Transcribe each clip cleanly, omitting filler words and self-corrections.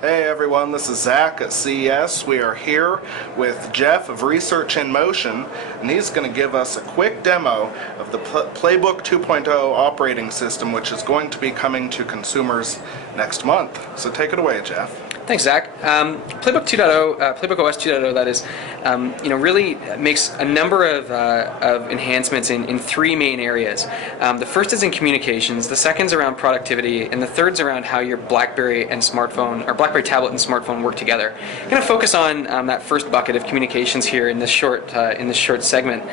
Hey everyone, this is Zach at CES. We are here with Jeff of Research in Motion, and he's going to give us a quick demo of the PlayBook 2.0 operating system, which is going to be coming to consumers next month. So take it away, Jeff. Thanks, Zach. PlayBook 2.0, PlayBook OS 2.0, that is, really makes a number of enhancements in three main areas. The first is in communications, the second's around productivity, and the third's around how your BlackBerry and smartphone, or BlackBerry tablet and smartphone work together. I'm going to focus on that first bucket of communications here in this short segment.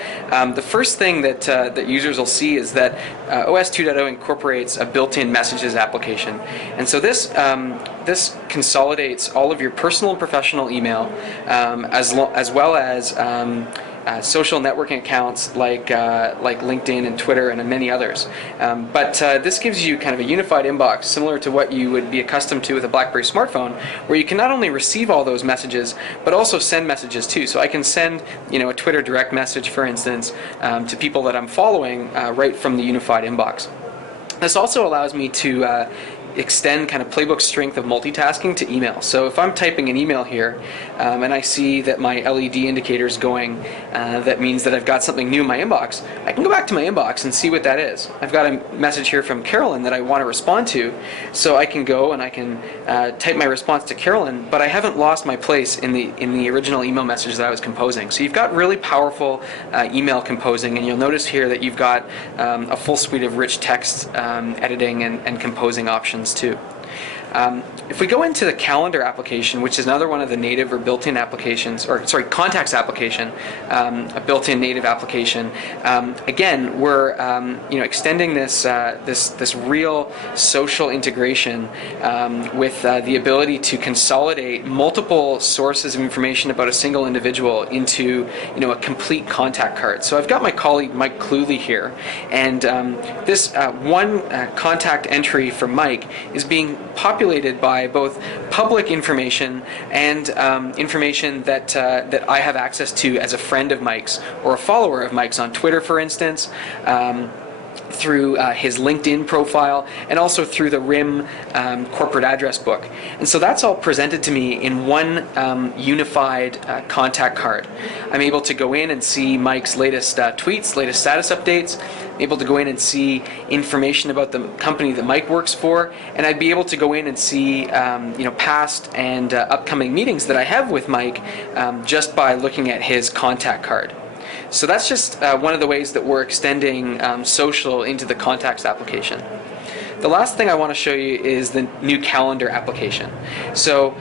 The first thing that users will see is that OS 2.0 incorporates a built-in messages application, and so this consolidates all of your personal and professional email, as well as social networking accounts like LinkedIn and Twitter and many others. But this gives you kind of a unified inbox, similar to what you would be accustomed to with a BlackBerry smartphone, where you can not only receive all those messages, but also send messages too. So I can send, a Twitter direct message, for instance, to people that I'm following right from the unified inbox. This also allows me to extend kind of PlayBook's strength of multitasking to email. So if I'm typing an email here and I see that my LED indicator is going, that means that I've got something new in my inbox, I can go back to my inbox and see what that is. I've got a message here from Carolyn that I want to respond to, so I can go and I can type my response to Carolyn, but I haven't lost my place in the original email message that I was composing. So you've got really powerful email composing, and you'll notice here that you've got a full suite of rich text editing and composing options too. If we go into the calendar application, which is another one of the native or built-in applications, or sorry, contacts application, a built-in native application. Again, we're extending this real social integration with the ability to consolidate multiple sources of information about a single individual into a complete contact card. So I've got my colleague Mike Cluley here, and this one contact entry for Mike is being populated by both public information and information that I have access to as a friend of Mike's or a follower of Mike's on Twitter, for instance, through his LinkedIn profile, and also through the RIM corporate address book. And so that's all presented to me in one unified contact card. I'm able to go in and see Mike's latest tweets, latest status updates. I'm able to go in and see information about the company that Mike works for, and I'd be able to go in and see past and upcoming meetings that I have with Mike just by looking at his contact card. So that's just one of the ways that we're extending social into the contacts application. The last thing I want to show you is the new calendar application. So,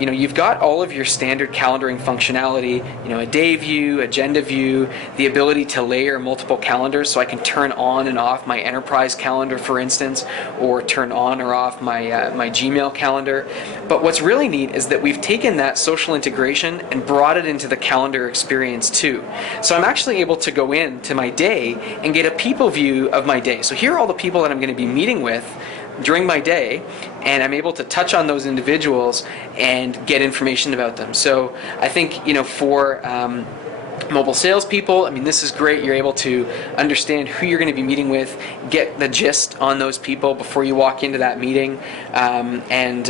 you've got all of your standard calendaring functionality, a day view, agenda view, the ability to layer multiple calendars, so I can turn on and off my enterprise calendar, for instance, or turn on or off my Gmail calendar. But what's really neat is that we've taken that social integration and brought it into the calendar experience too. So I'm actually able to go into my day and get a people view of my day. So here are all the people that I'm going to be meeting with during my day, and I'm able to touch on those individuals and get information about them. So I think for mobile salespeople, this is great. You're able to understand who you're going to be meeting with, get the gist on those people before you walk into that meeting, and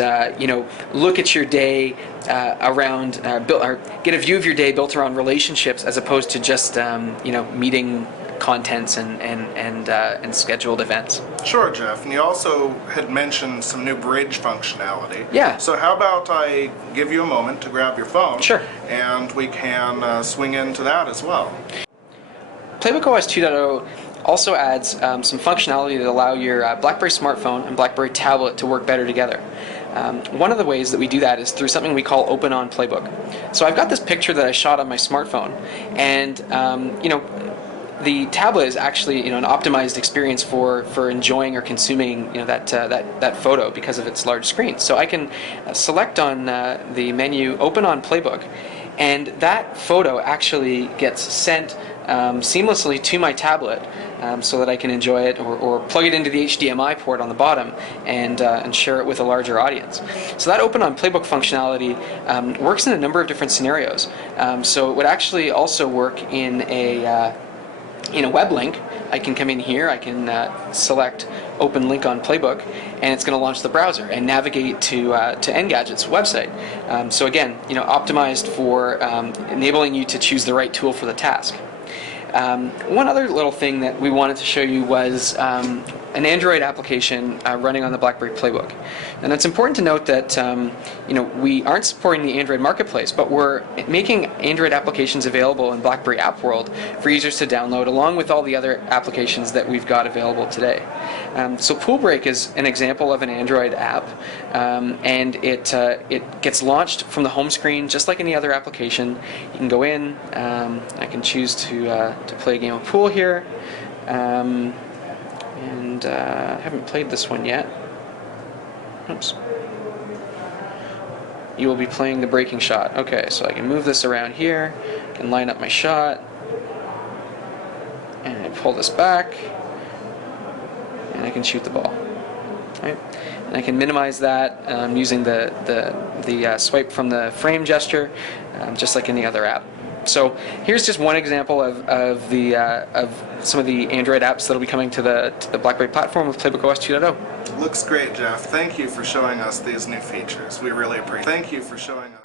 look at your day around, or get a view of your day built around relationships as opposed to just meeting contents and scheduled events. Sure, Jeff. And you also had mentioned some new bridge functionality. Yeah. So how about I give you a moment to grab your phone? Sure. And we can swing into that as well. PlayBook OS 2.0 also adds some functionality that allow your BlackBerry smartphone and BlackBerry tablet to work better together. One of the ways that we do that is through something we call Open on PlayBook. So I've got this picture that I shot on my smartphone, and the tablet is actually an optimized experience for enjoying or consuming that photo because of its large screen. So I can select on the menu Open on PlayBook, and that photo actually gets sent seamlessly to my tablet so that I can enjoy it or plug it into the HDMI port on the bottom and share it with a larger audience. So that Open on PlayBook functionality works in a number of different scenarios. So it would actually also work in a web link. I can come in here, I can select open link on Playbook, and it's going to launch the browser and navigate to Engadget's website. So again, optimized for enabling you to choose the right tool for the task. One other little thing that we wanted to show you was an Android application running on the BlackBerry PlayBook. And it's important to note that we aren't supporting the Android marketplace, but we're making Android applications available in BlackBerry App World for users to download, along with all the other applications that we've got available today. So Pool Break is an example of an Android app, and it gets launched from the home screen just like any other application. You can go in. I can choose to play a game of pool here. And I haven't played this one yet. Oops. You will be playing the breaking shot. Okay, so I can move this around here, I can line up my shot, and I pull this back, and I can shoot the ball. Right? And I can minimize that using the swipe from the frame gesture, just like any other app. So here's just one example of some of the Android apps that will be coming to the BlackBerry platform with Playbook OS 2.0. Looks great, Jeff. Thank you for showing us these new features. We really appreciate it. Thank you for showing us.